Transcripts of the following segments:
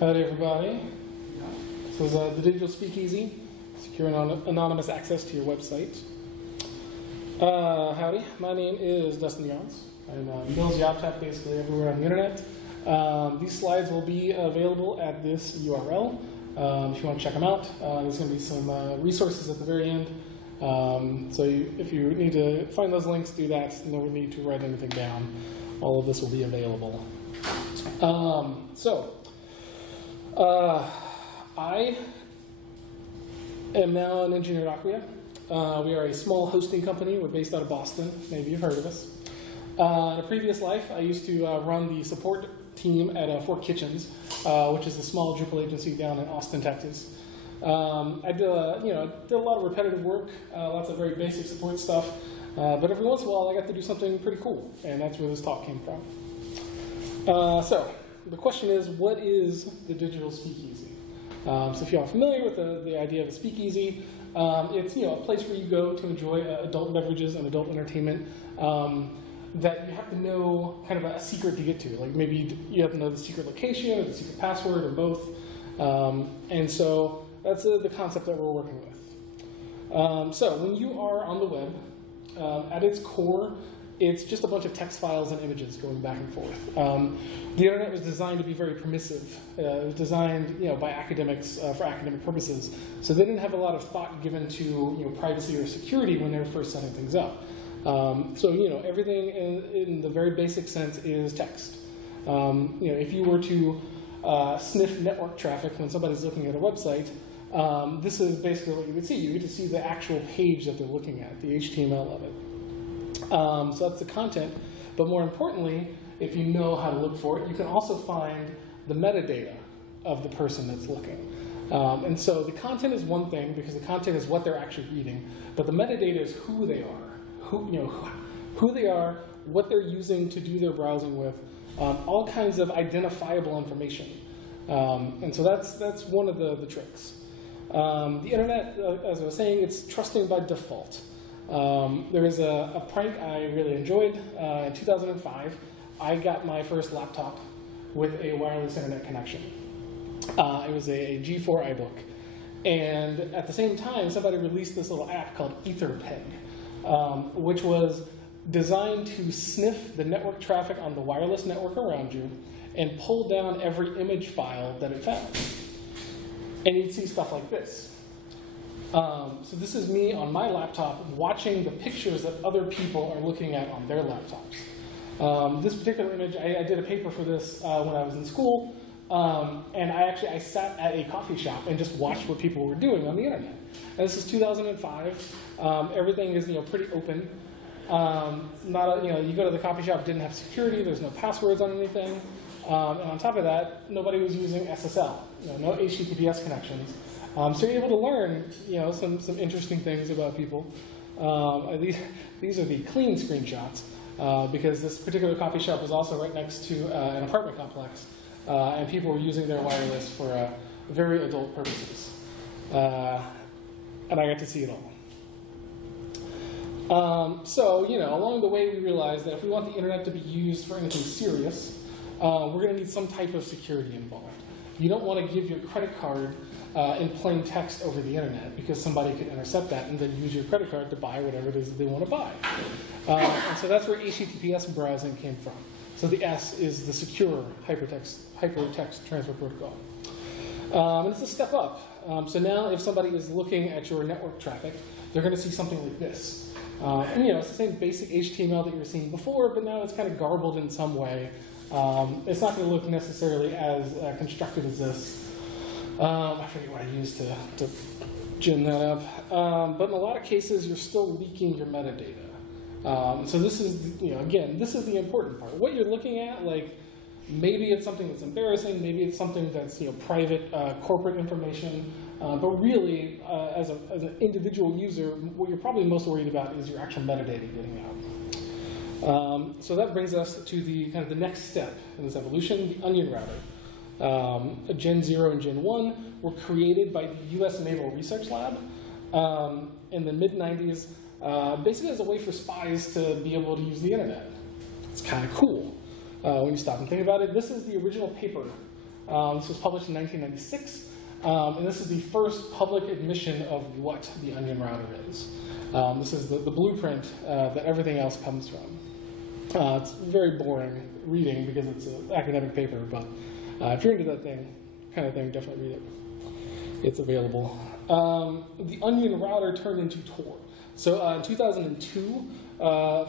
Howdy, everybody. This is the Digital Speakeasy, secure and anonymous access to your website. Howdy, my name is Dustin Younse. I'm Bill's Job Tap basically everywhere on the internet. These slides will be available at this URL if you want to check them out. There's going to be some resources at the very end. So if you need to find those links, do that. No need to write anything down. All of this will be available. I am now an engineer at Acquia. We are a small hosting company. We're based out of Boston. Maybe you've heard of us. In a previous life, I used to run the support team at Fort Kitchens, which is a small Drupal agency down in Austin, Texas. I did a lot of repetitive work, lots of very basic support stuff, but every once in a while I got to do something pretty cool, and that's where this talk came from. So the question is, what is the Digital Speakeasy? So if you're familiar with the idea of a speakeasy, it's a place where you go to enjoy adult beverages and adult entertainment that you have to know kind of a secret to get to. Like maybe you have to know the secret location or the secret password or both. And so that's the concept that we're working with. So when you are on the web, at its core, it's just a bunch of text files and images going back and forth. The internet was designed to be very permissive. It was designed, by academics for academic purposes. So they didn't have a lot of thought given to, privacy or security when they were first setting things up. So everything in the very basic sense is text. If you were to sniff network traffic when somebody's looking at a website, this is basically what you would see. You get to see the actual page that they're looking at, the HTML of it. So that's the content, but more importantly, if you know how to look for it, you can also find the metadata of the person that's looking. And so the content is one thing, because the content is what they're actually reading, but the metadata is who they are, who they are, what they're using to do their browsing with, all kinds of identifiable information. And so that's one of the tricks. The internet, as I was saying, it's trusting by default. There was a prank I really enjoyed. In 2005, I got my first laptop with a wireless internet connection. It was a G4 iBook. And at the same time, somebody released this little app called Etherpeg, which was designed to sniff the network traffic on the wireless network around you and pull down every image file that it found. And you'd see stuff like this. So this is me on my laptop watching the pictures that other people are looking at on their laptops. This particular image, I did a paper for this when I was in school, and I sat at a coffee shop and just watched what people were doing on the internet. And this is 2005. Everything is pretty open. You go to the coffee shop, didn't have security. There's no passwords on anything. And on top of that, nobody was using SSL. No HTTPS connections. So you're able to learn, some interesting things about people. These are the clean screenshots because this particular coffee shop was also right next to an apartment complex, and people were using their wireless for very adult purposes. And I got to see it all. So along the way, we realized that if we want the internet to be used for anything serious, we're going to need some type of security involved. You don't want to give your credit card in plain text over the internet, because somebody could intercept that and then use your credit card to buy whatever it is that they want to buy. And so that's where HTTPS browsing came from. So the S is the secure hypertext transfer protocol. And it's a step up. So now if somebody is looking at your network traffic, they're going to see something like this. And it's the same basic HTML that you were seeing before, but now it's kind of garbled in some way. It's not going to look necessarily as constructed as this. I forget what I used to gin that up. But in a lot of cases, you're still leaking your metadata. So this is, again, this is the important part. What you're looking at, maybe it's something that's embarrassing, maybe it's something that's private corporate information. But really, as an individual user, what you're probably most worried about is your actual metadata getting out. So that brings us to the the next step in this evolution, the onion router. Gen 0 and Gen 1 were created by the US Naval Research Lab in the mid-90s, basically as a way for spies to be able to use the internet. It's kind of cool when you stop and think about it. This is the original paper This was published in 1996, and this is the first public admission of what the onion router is. This is the blueprint that everything else comes from. It's very boring reading because it's an academic paper, but if you're into that kind of thing, definitely read it. It's available. The onion router turned into Tor. So in 2002, I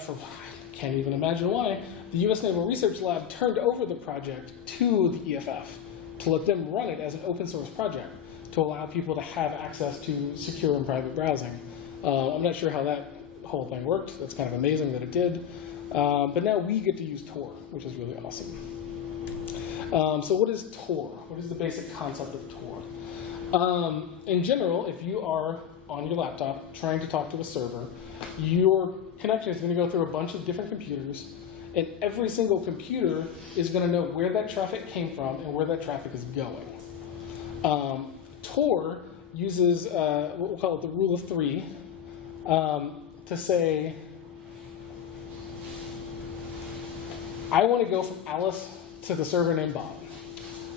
can't even imagine why, the US Naval Research Lab turned over the project to the EFF to let them run it as an open source project to allow people to have access to secure and private browsing. I'm not sure how that whole thing worked. That's kind of amazing that it did. But now we get to use Tor, which is really awesome. So what is Tor? What is the basic concept of Tor? In general, if you are on your laptop trying to talk to a server, your connection is going to go through a bunch of different computers, and every single computer is going to know where that traffic came from and where that traffic is going. Tor uses what we'll call it the rule of three to say, I want to go from Alice to the server named Bob.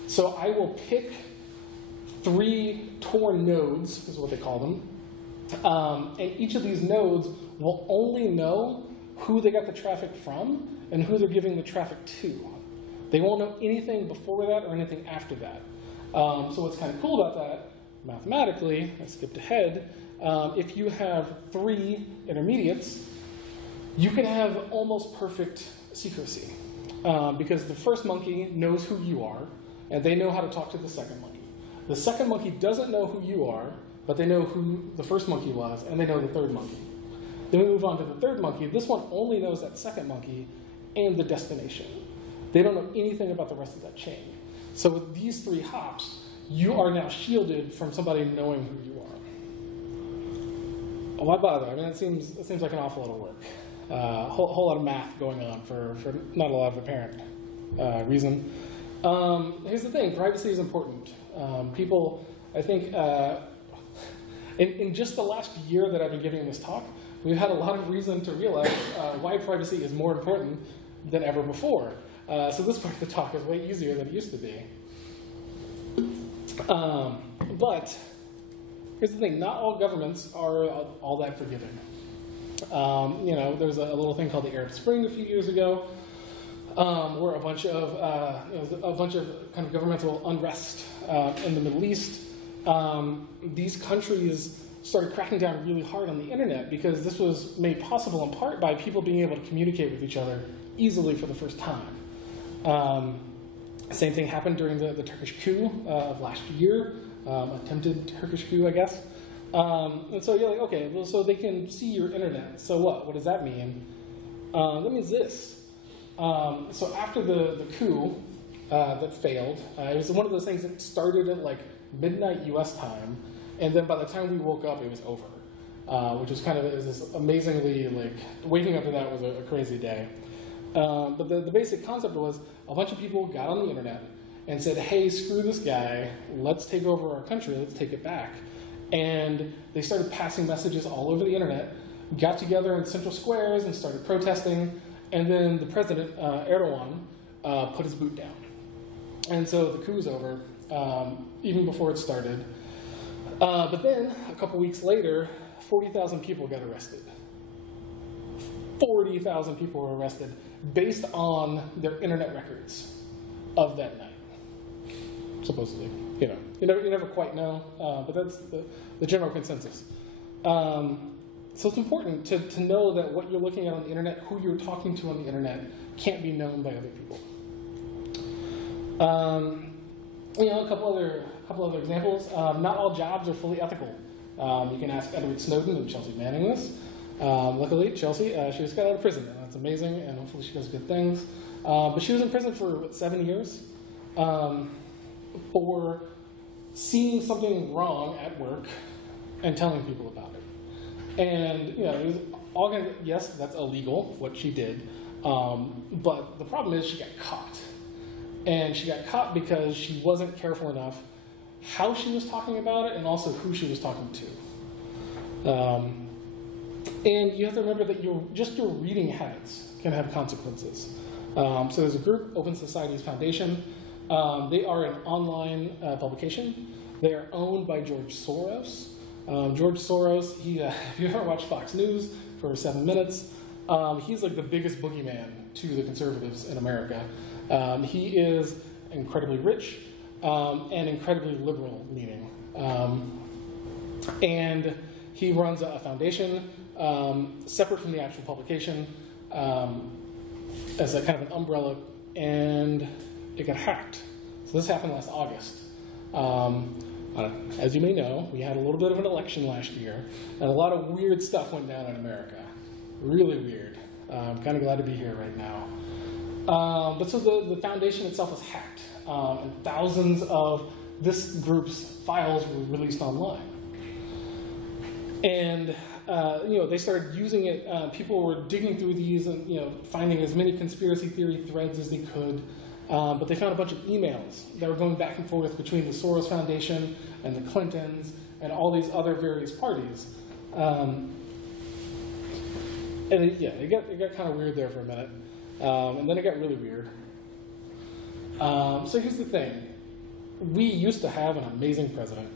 So I will pick 3 Tor nodes, is what they call them, and each of these nodes will only know who they got the traffic from and who they're giving the traffic to. They won't know anything before that or anything after that. So what's kind of cool about that, mathematically, I skipped ahead, if you have 3 intermediates, you can have almost perfect secrecy. Because the first monkey knows who you are, and they know how to talk to the second monkey. The second monkey doesn't know who you are, but they know who the first monkey was, and they know the third monkey. Then we move on to the third monkey. This one only knows that second monkey and the destination. They don't know anything about the rest of that chain. So with these 3 hops, you are now shielded from somebody knowing who you are. Why bother? I mean, it seems like an awful lot of work. Whole lot of math going on for not a lot of apparent reason. Here's the thing, privacy is important. People, I think, in just the last year that I've been giving this talk, we've had a lot of reason to realize why privacy is more important than ever before. So this part of the talk is way easier than it used to be. But here's the thing, not all governments are all that forgiving. There was a little thing called the Arab Spring a few years ago, where a bunch of kind of governmental unrest in the Middle East. These countries started cracking down really hard on the internet because this was made possible in part by people being able to communicate with each other easily for the first time. Same thing happened during the Turkish coup of last year, attempted Turkish coup, I guess. And so you're like, okay, well, so they can see your internet. So what? What does that mean? That means this. So after the coup that failed, it was one of those things that started at like midnight US time, and then by the time we woke up, it was over, which was kind of this amazingly, like, waking up to that was a crazy day. But the basic concept was a bunch of people got on the internet and said, hey, screw this guy, let's take over our country, let's take it back. And they started passing messages all over the internet, got together in central squares and started protesting, and then the president, Erdogan, put his boot down. And so the coup was over, even before it started. But then, a couple weeks later, 40,000 people got arrested. 40,000 people were arrested based on their internet records of that night, supposedly. You never quite know, but that's the general consensus. So it's important to know that what you're looking at on the internet, who you're talking to on the internet, can't be known by other people. A couple other examples. Not all jobs are fully ethical. You can ask Edward Snowden and Chelsea Manning this. Luckily, Chelsea, she just got out of prison, and that's amazing, and hopefully she does good things. But she was in prison for, 7 years for seeing something wrong at work and telling people about it. And, it was all gonna, yes, that's illegal, what she did, but the problem is she got caught. And she got caught because she wasn't careful enough how she was talking about it and also who she was talking to. And you have to remember that your reading habits can have consequences. So there's a group, Open Societies Foundation. They are an online publication. They are owned by George Soros. George Soros, if you ever watched Fox News for 7 minutes, he's like the biggest boogeyman to the conservatives in America. He is incredibly rich and incredibly liberal-leaning. And he runs a foundation separate from the actual publication as a kind of an umbrella, and it got hacked. So this happened last August. As you may know, we had a little bit of an election last year, and a lot of weird stuff went down in America. Really weird. I'm kind of glad to be here right now. But so the foundation itself was hacked, and thousands of this group's files were released online. And they started using it. People were digging through these and finding as many conspiracy theory threads as they could. But they found a bunch of emails that were going back and forth between the Soros Foundation and the Clintons and all these other various parties. And it got kind of weird there for a minute. And then it got really weird. So here's the thing. We used to have an amazing president.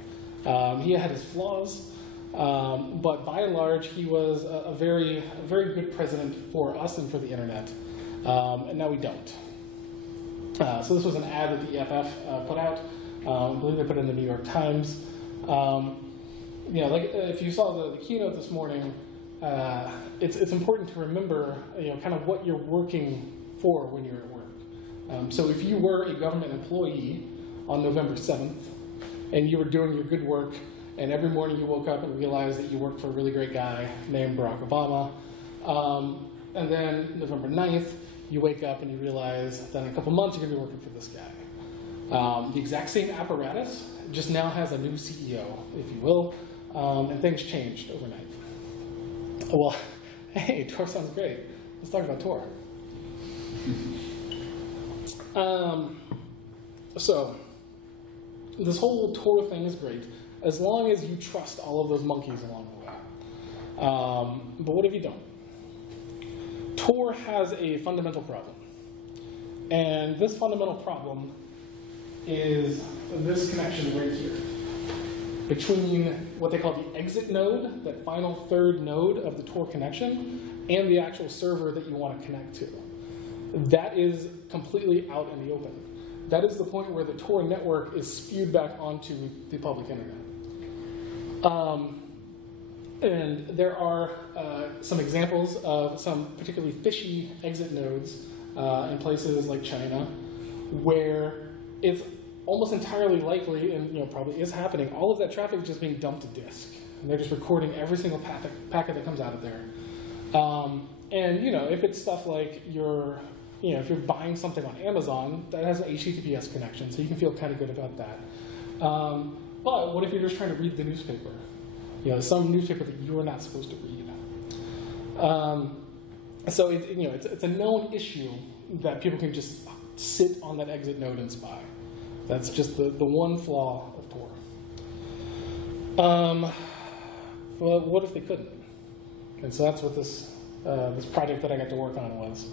He had his flaws, but by and large, he was a very good president for us and for the internet. And now we don't. So this was an ad that the EFF put out. I believe they put it in the New York Times. If you saw the keynote this morning, it's important to remember, kind of what you're working for when you're at work. So if you were a government employee on November 7th, and you were doing your good work, and every morning you woke up and realized that you worked for a really great guy named Barack Obama, and then November 9th, you wake up and you realize that in a couple months you're going to be working for this guy. The exact same apparatus just now has a new CEO, if you will, and things changed overnight. Well, hey, Tor sounds great. Let's talk about Tor. So, this whole Tor thing is great, as long as you trust all of those monkeys along the way. But what if you don't? Tor has a fundamental problem. And this fundamental problem is this connection right here between what they call the exit node, that final third node of the Tor connection, and the actual server that you want to connect to. That is completely out in the open. That is the point where the Tor network is spewed back onto the public internet. And there are some examples of some particularly fishy exit nodes in places like China, where it's almost entirely likely, and probably is happening, all of that traffic is just being dumped to disk. And they're just recording every single packet that comes out of there. And if it's stuff like if you're buying something on Amazon, that has an HTTPS connection, so you can feel kind of good about that. But what if you're just trying to read the newspaper? Some newspaper that you are not supposed to read. So it's a known issue that people can just sit on that exit node and spy. That's just the one flaw of Tor. Well, what if they couldn't? And so that's what this project that I got to work on was.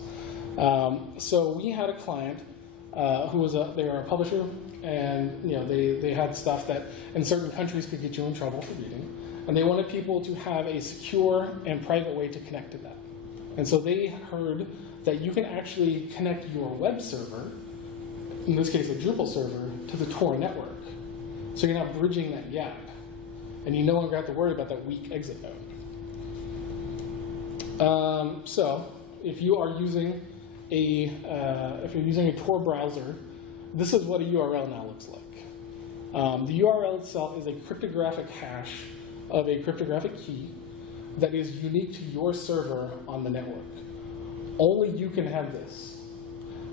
So we had a client who was they were a publisher, and they had stuff that in certain countries could get you in trouble for reading. And they wanted people to have a secure and private way to connect to that. And so they heard that you can actually connect your web server, in this case a Drupal server, to the Tor network. So you're now bridging that gap. And you no longer have to worry about that weak exit node. So if you are using a Tor browser, this is what a URL now looks like. The URL itself is a cryptographic hash of a cryptographic key that is unique to your server on the network. Only you can have this.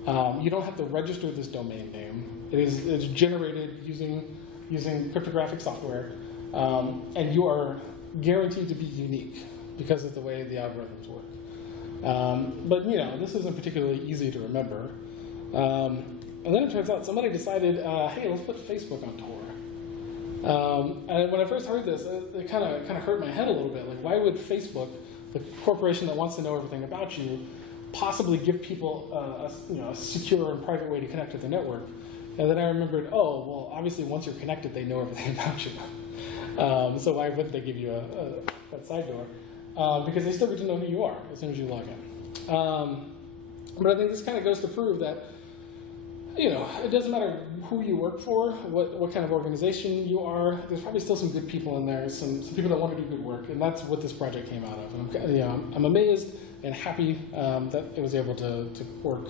You don't have to register this domain name. It's generated using cryptographic software, and you are guaranteed to be unique because of the way the algorithms work. But this isn't particularly easy to remember. And then it turns out somebody decided, hey, let's put Facebook on Tor. And when I first heard this, it kind of hurt my head a little bit. Like, why would Facebook, the corporation that wants to know everything about you, possibly give people a secure and private way to connect to the network And then I remembered, oh, well, obviously once you're connected, they know everything about you. So why wouldn't they give you that side door? Because they still get to know who you are as soon as you log in. But I think this kind of goes to prove that, you know, it doesn't matter who you work for, what kind of organization you are, there's probably still some good people in there, some people that want to do good work, and that's what this project came out of. And I'm amazed and happy that it was able to work.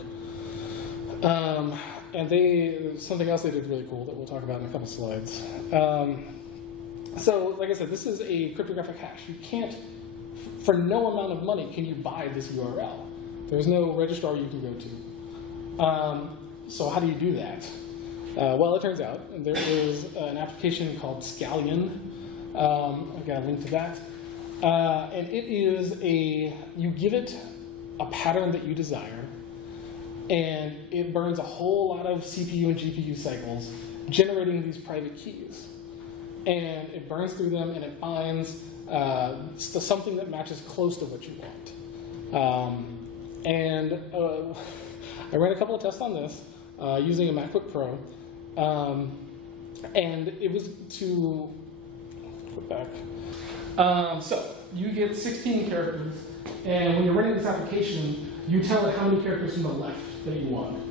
And something else they did really cool that we'll talk about in a couple slides. So, like I said, this is a cryptographic hash. You can't, for no amount of money, can you buy this URL. There's no registrar you can go to. So how do you do that? Well, it turns out there is an application called Scallion. I've got a link to that. And it is you give it a pattern that you desire, and it burns a whole lot of CPU and GPU cycles generating these private keys. And it burns through them, and it finds something that matches close to what you want. I ran a couple of tests on this using a MacBook Pro, and it was to flip back. So you get 16 characters, and when you're running this application, you tell it how many characters from the left that you want.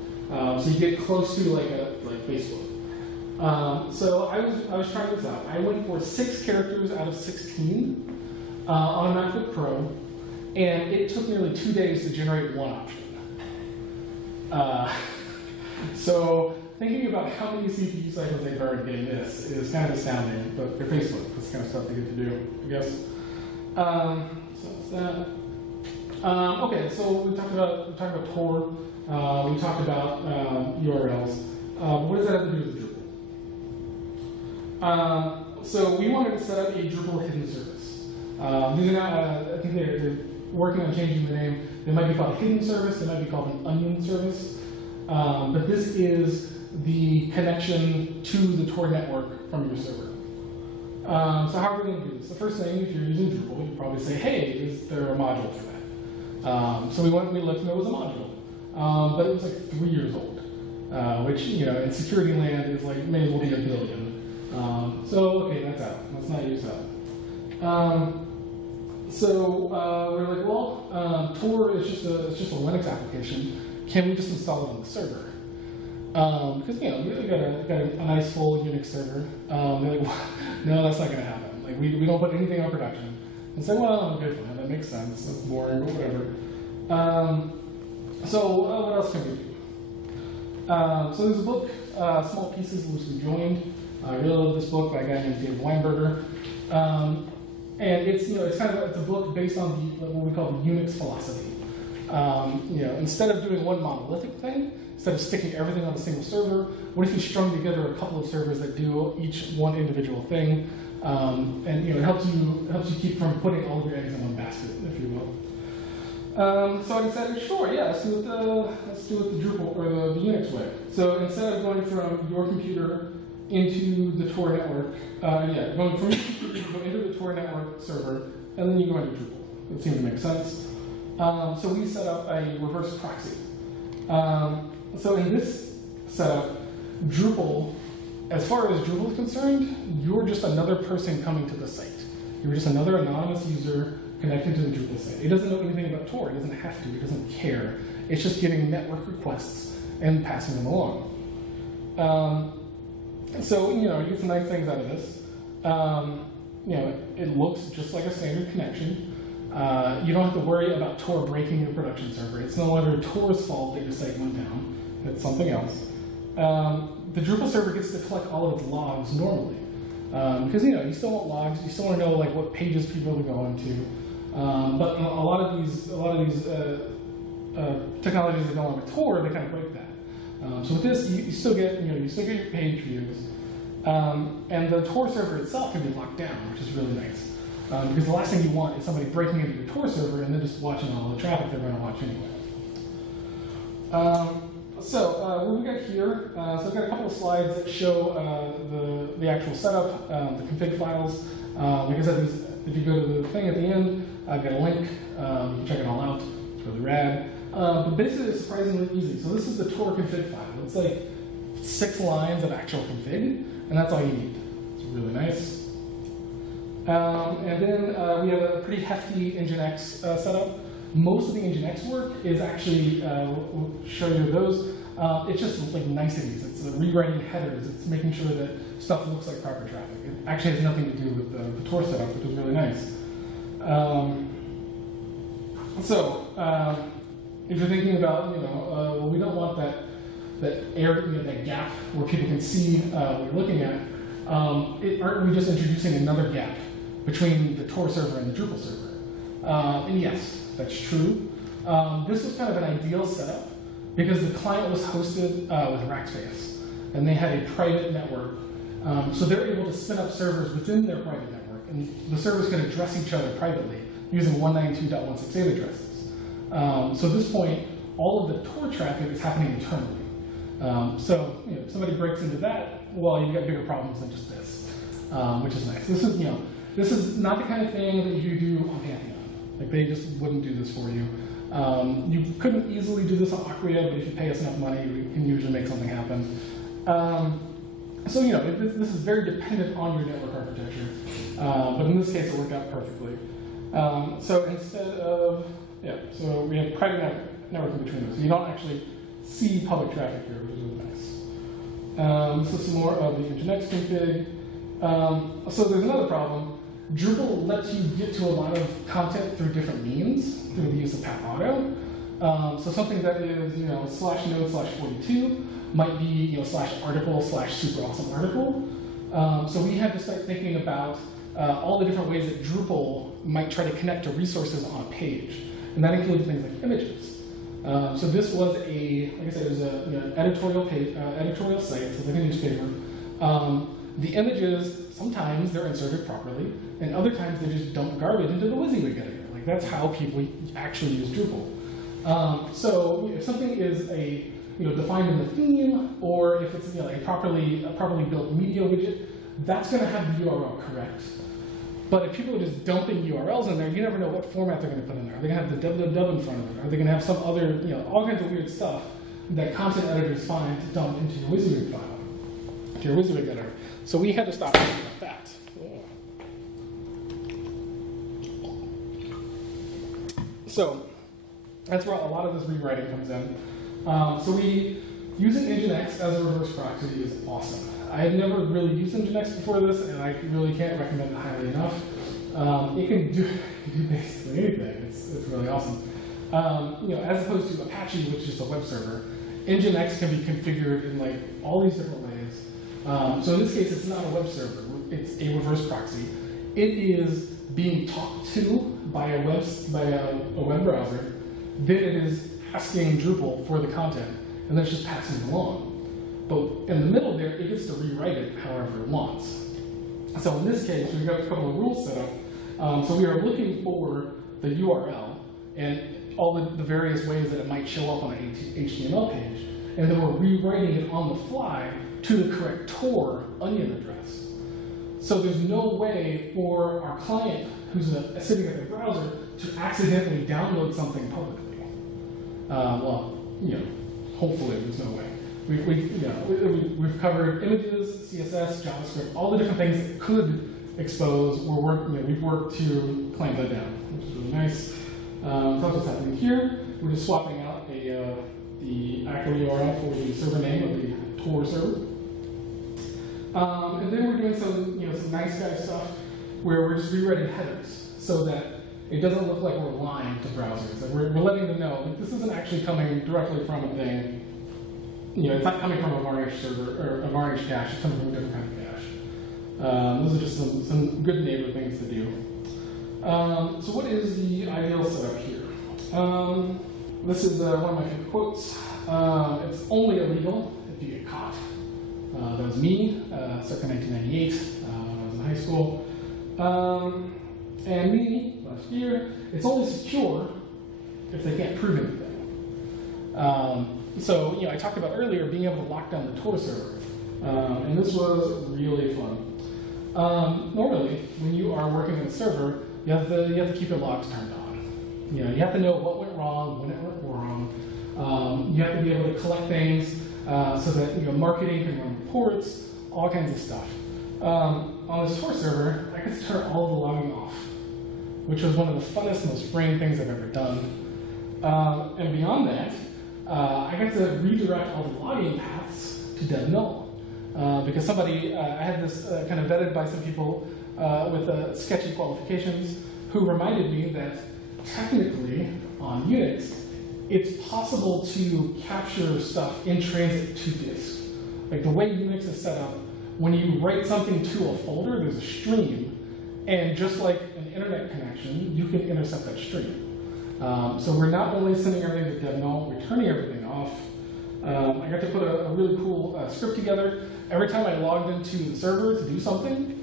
So you get close to like Facebook. So I was trying this out. I went for 6 characters out of 16 on a MacBook Pro, and it took nearly 2 days to generate one option. So thinking about how many CPU cycles they burned getting this is kind of astounding, but for Facebook, that's the kind of stuff they get to do, I guess. So that's that. Okay, so we talked about Tor, we talked about URLs. What does that have to do with Drupal? So we wanted to set up a Drupal hidden service. These are not, I think they're working on changing the name. They might be called a hidden service, they might be called an onion service. But this is the connection to the Tor network from your server. So how are we going to do this? The first thing, if you're using Drupal, you probably say, hey, is there a module for that? So we looked and there was a module. But it was like 3 years old, which, you know, in security land is like, may as well be a billion. So, okay, that's out. Let's not use that. So we're like, well, Tor is just a Linux application. Can we just install it on the server? Because, you know, we got a nice full Unix server. They're like, no, that's not going to happen. Like, we don't put anything on production. And say, well, okay, fine, that makes sense. That's boring, but whatever. So what else can we do? So there's a book, Small Pieces, which we joined. I really love this book by a guy named Dave Weinberger. And it's, you know, it's a book based on what we call the Unix philosophy. You know, instead of doing one monolithic thing, instead of sticking everything on a single server, what if you strung together a couple of servers that do each one individual thing? And, you know, it helps you keep from putting all of your eggs in one basket, if you will. So I decided, sure, yeah, let's do it the Drupal or the Unix way. So instead of going from your computer into the Tor network, going from your computer you go into the Tor network server, and then you go into Drupal. It seemed to make sense. So we set up a reverse proxy. So in this setup, Drupal, as far as Drupal is concerned, you're just another person coming to the site. You're just another anonymous user connecting to the Drupal site. It doesn't know anything about Tor. It doesn't have to. It doesn't care. It's just getting network requests and passing them along. So, you know, you get some nice things out of this. You know, it looks just like a standard connection. You don't have to worry about Tor breaking your production server. It's no longer Tor's fault that your site went down. It's something else. The Drupal server gets to collect all of its logs normally. Because, you know, you still want logs. You still want to know, like, what pages people are going to. But a lot of these technologies that go on with Tor, they kind of break that. So with this, you still get your page views, and the Tor server itself can be locked down, which is really nice. Because the last thing you want is somebody breaking into your Tor server and then just watching all the traffic they're going to watch anyway. So what we got here, so I've got a couple of slides that show the actual setup, the config files. Because if you go to the thing at the end, I've got a link. You can check it all out. It's really rad. But basically, it's surprisingly easy. So this is the Tor config file. It's like 6 lines of actual config, and that's all you need. It's really nice. And then we have a pretty hefty Nginx setup. Most of the Nginx work is actually, we'll show you those. It's just like niceties. It's rewriting headers. It's making sure that stuff looks like proper traffic. It actually has nothing to do with the Tor setup, which is really nice. If you're thinking about, well, we don't want that that gap where people can see what you're looking at, aren't we just introducing another gap between the Tor server and the Drupal server? And yes, that's true. This was kind of an ideal setup because the client was hosted with Rackspace, and they had a private network. So they're able to spin up servers within their private network, and the servers can address each other privately using 192.168 addresses. So at this point, all of the Tor traffic is happening internally. So if somebody breaks into that, well, you've got bigger problems than just this, which is nice. This is not the kind of thing that you do on Pantheon. Like, they just wouldn't do this for you. You couldn't easily do this on Acquia, but if you pay us enough money, we can usually make something happen. This is very dependent on your network architecture, but in this case, it worked out perfectly. So instead of, so we have private networking between those. So you don't actually see public traffic here, which is really nice. So some more of the Nginx config. So there's another problem. Drupal lets you get to a lot of content through different means, through the use of path auto. So something that is, /node/42 might be, /article/super awesome article. So we had to start thinking about all the different ways that Drupal might try to connect to resources on a page, and that includes things like images. So this was like I said, it was an editorial page, editorial site, so like a newspaper. The images, sometimes they're inserted properly, and other times they just dump garbage into the WYSIWYG editor. Like, that's how people actually use Drupal. So if something is defined in the theme, or if it's a properly built media widget, that's going to have the URL correct. But if people are just dumping URLs in there, you never know what format they're going to put in there. Are they going to have the www in front of it? Are they going to have some other, all kinds of weird stuff that content editors find to dump into your WYSIWYG file, to your WYSIWYG editor? So we had to stop thinking about that. So that's where a lot of this rewriting comes in. Using Nginx as a reverse proxy is awesome. I had never really used Nginx before this, and I really can't recommend it highly enough. It can do basically anything. It's really awesome. As opposed to Apache, which is just a web server, Nginx can be configured in like all these different ways. So in this case, it's not a web server. It's a reverse proxy. It is being talked to by a web browser. Then it is asking Drupal for the content, and then it's just passing it along. But in the middle there, it gets to rewrite it however it wants. So in this case, we've got a couple of rules set up. So we are looking for the URL and all the various ways that it might show up on an HTML page, and then we're rewriting it on the fly to the correct Tor onion address. So there's no way for our client who's sitting at the browser to accidentally download something publicly. Hopefully there's no way. We've covered images, CSS, JavaScript, all the different things that could expose. We've worked to clamp that down, which is really nice. That's what's happening here. We're just swapping out the actual URL for the server name of the Tor server. And then we're doing some nice guy stuff where we're just rewriting headers so that it doesn't look like we're lying to browsers. Like we're letting them know that this isn't actually coming directly from a thing. It's not coming from a varnish server or a varnish cache. It's coming from a different kind of cache. Those are just some good neighbor things to do. So what is the ideal setup here? This is one of my favorite quotes. It's only illegal if you get caught. That was me, circa 1998, when I was in high school. And me, last year, it's only secure if they can't prove anything. So, I talked about earlier being able to lock down the Tor server. And this was really fun. Normally, when you are working on a server, you have to keep your logs turned on. You have to know what went wrong, when it went wrong. You have to be able to collect things so that marketing can run reports, all kinds of stuff. On this Tor server, I could turn all the logging off, which was one of the funnest, most freeing things I've ever done. And beyond that, I got to redirect all the logging paths to dev null. Because somebody, I had this kind of vetted by some people with sketchy qualifications who reminded me that technically on Unix, it's possible to capture stuff in transit to disk. Like the way Unix is set up, when you write something to a folder, there's a stream, and just like an internet connection, you can intercept that stream. So we're not only sending everything to dev null, we're turning everything off. I got to put a really cool script together. Every time I logged into the server to do something,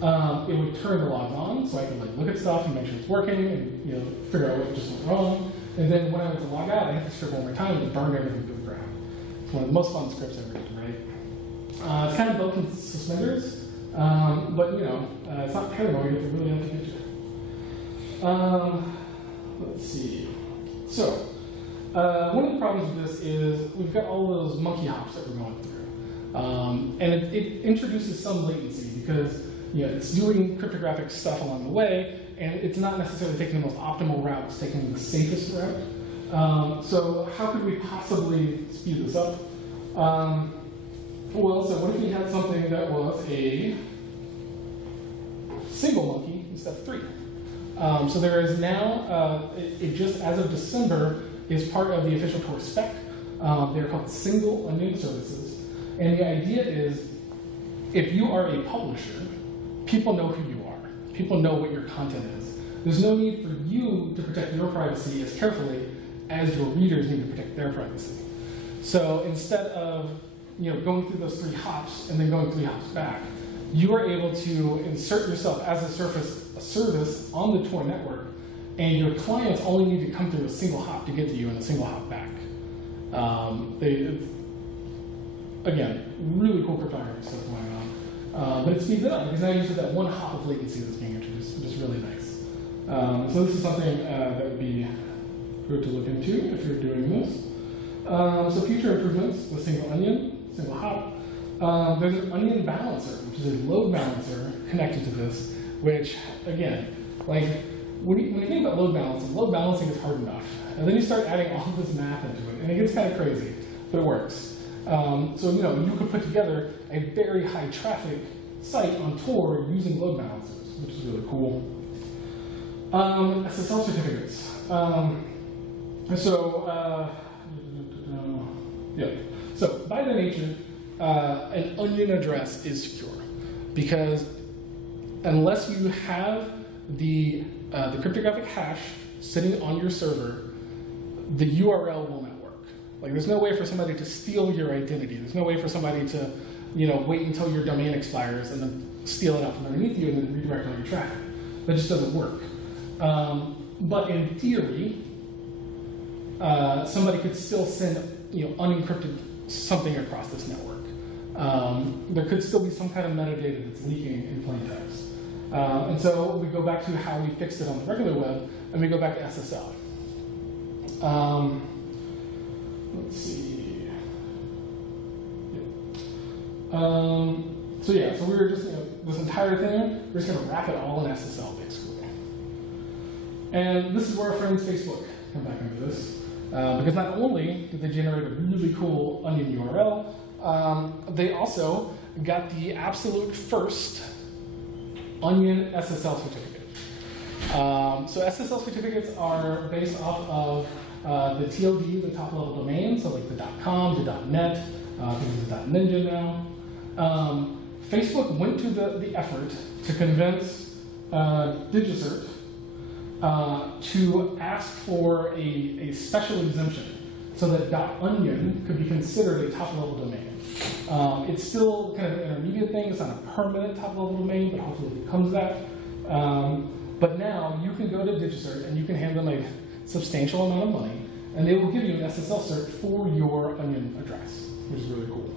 it would turn the logs on, so I could like look at stuff and make sure it's working, and figure out what just went wrong. And then when I went to log out, I hit the script one more time and burn everything to the ground. It's one of the most fun scripts ever to write. It's kind of built in suspenders, but it's not paranoid if it really has to get you. Let's see. So one of the problems with this is we've got all those monkey hops that we're going through, and it introduces some latency because it's doing cryptographic stuff along the way, and it's not necessarily taking the most optimal route, it's taking the safest route. So how could we possibly speed this up? Well, so what if we had something that was a single monkey in step 3? So there is now, it just as of December is part of the official Tor spec. They're called single onion services. And the idea is, if you are a publisher, people know who you are. People know what your content is. There's no need for you to protect your privacy as carefully as your readers need to protect their privacy. So instead of going through those 3 hops and then going 3 hops back, you are able to insert yourself as a service on the Tor network, and your clients only need to come through a single hop to get to you and a single hop back. Again, really cool cryptography stuff going on. But it speeds it up because now you have that one hop of latency that's being introduced, which is really nice. So this is something that would be good to look into if you're doing this. So future improvements with single onion, single hop. There's an onion balancer, which is a load balancer connected to this, which, again, like, when you think about load balancing is hard enough. And then you start adding all of this math into it, and it gets kind of crazy, but it works. So, you could put together a very high traffic site on Tor using load balancers, which is really cool. SSL certificates. So by their nature, an onion address is secure because unless you have the cryptographic hash sitting on your server, the URL will not work. Like, there's no way for somebody to steal your identity. There's no way for somebody to, wait until your domain expires and then steal it out from underneath you and then redirect all your traffic. That just doesn't work. But in theory, somebody could still send, unencrypted something across this network. There could still be some kind of metadata that's leaking in plain text. And so we go back to how we fixed it on the regular web, and we go back to SSL. Let's see. So we were just, this entire thing, we're just going to wrap it all in SSL, basically. And this is where our friends Facebook come back into this. Because not only did they generate a really cool onion URL, they also got the absolute first onion SSL certificate. So SSL certificates are based off of the TLD, the top level domain, so like the .com, the .net, I think it's the .ninja now. Facebook went to the effort to convince DigiCert to ask for a special exemption so that .onion could be considered a top-level domain. It's still kind of an intermediate thing. It's not a permanent top-level domain, but hopefully it becomes that. But now you can go to DigiCert and you can hand them a substantial amount of money, and they will give you an SSL cert for your onion address, which is really cool.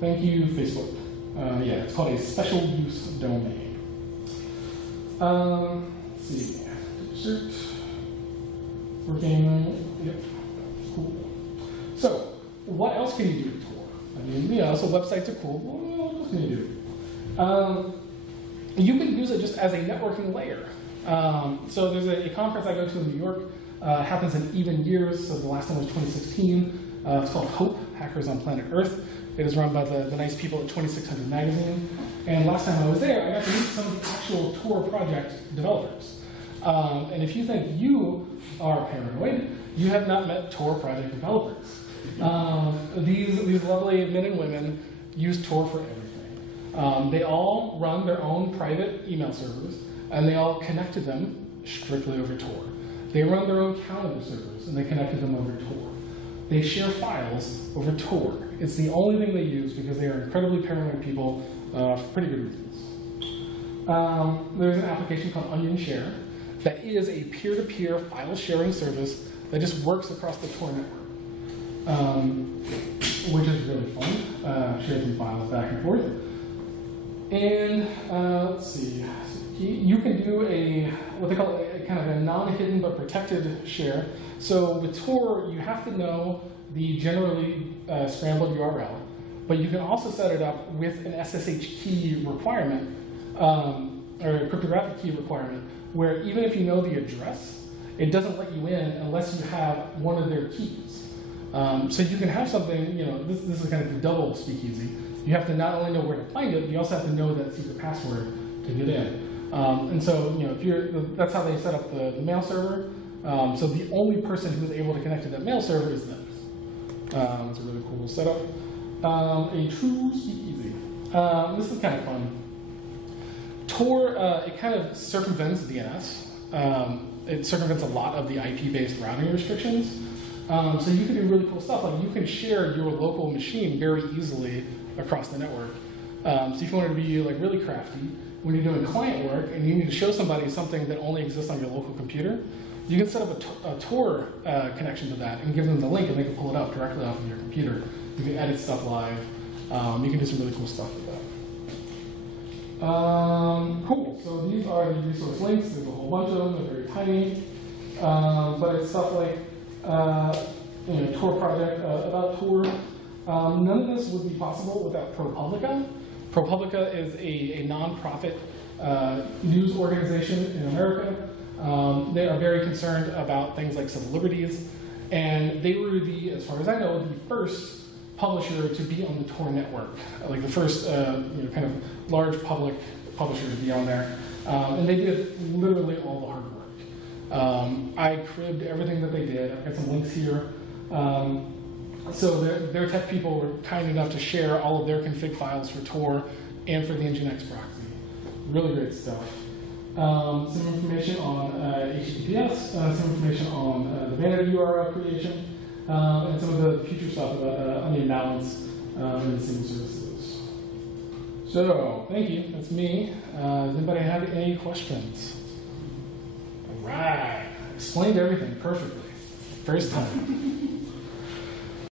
Thank you, Facebook. It's called a special use domain. Let's see. DigiCert. Working. Yep. Cool. So, what else can you do with Tor? I mean, so websites are cool. Well, what else can you do? You can use it just as a networking layer. So there's a conference I go to in New York. It happens in even years, so the last one was 2016. It's called HOPE, Hackers on Planet Earth. It is run by the nice people at 2600 Magazine. And last time I was there, I got to meet some of the actual Tor project developers. And if you think you are paranoid, you have not met Tor project developers. These lovely men and women use Tor for everything. They all run their own private email servers, and they all connected them strictly over Tor. They run their own calendar servers, and they connected them over Tor. They share files over Tor. It's the only thing they use because they are incredibly paranoid people for pretty good reasons. There's an application called Onion Share that is a peer-to-peer file sharing service that just works across the Tor network, which is really fun. Share some files back and forth. And let's see, you can do what they call a kind of a non-hidden but protected share. So with Tor, you have to know the generally scrambled URL, but you can also set it up with an SSH key requirement, or a cryptographic key requirement, where even if you know the address, it doesn't let you in unless you have one of their keys. So you can have something, this is kind of the double speakeasy. You have to not only know where to find it, but you also have to know that secret password to get in. And so, that's how they set up the mail server. So the only person who's able to connect to that mail server is them. It's a really cool setup. A true speakeasy. This is kind of fun. Tor, it kind of circumvents DNS. It circumvents a lot of the IP-based routing restrictions. So you can do really cool stuff. Like you can share your local machine very easily across the network. So if you want to be really crafty, when you're doing client work and you need to show somebody something that only exists on your local computer, you can set up a Tor connection to that and give them the link and they can pull it up directly off of your computer. You can edit stuff live. You can do some really cool stuff with that. Cool, so these are the resource links. There's a whole bunch of them, they're very tiny. But it's stuff like Tor project, about Tor. None of this would be possible without ProPublica. ProPublica is a nonprofit news organization in America. They are very concerned about things like civil liberties, and they were as far as I know, the first publisher to be on the Tor network, like the first kind of large public publisher to be on there. And they did literally all the hard work. I cribbed everything that they did. I've got some links here. So their tech people were kind enough to share all of their config files for Tor and for the Nginx proxy. Really great stuff. Some information on HTTPS, some information on the vanity URL creation, and some of the future stuff about onion balance and single services. So, thank you. That's me. Does anybody have any questions? All right. Explained everything perfectly. First time.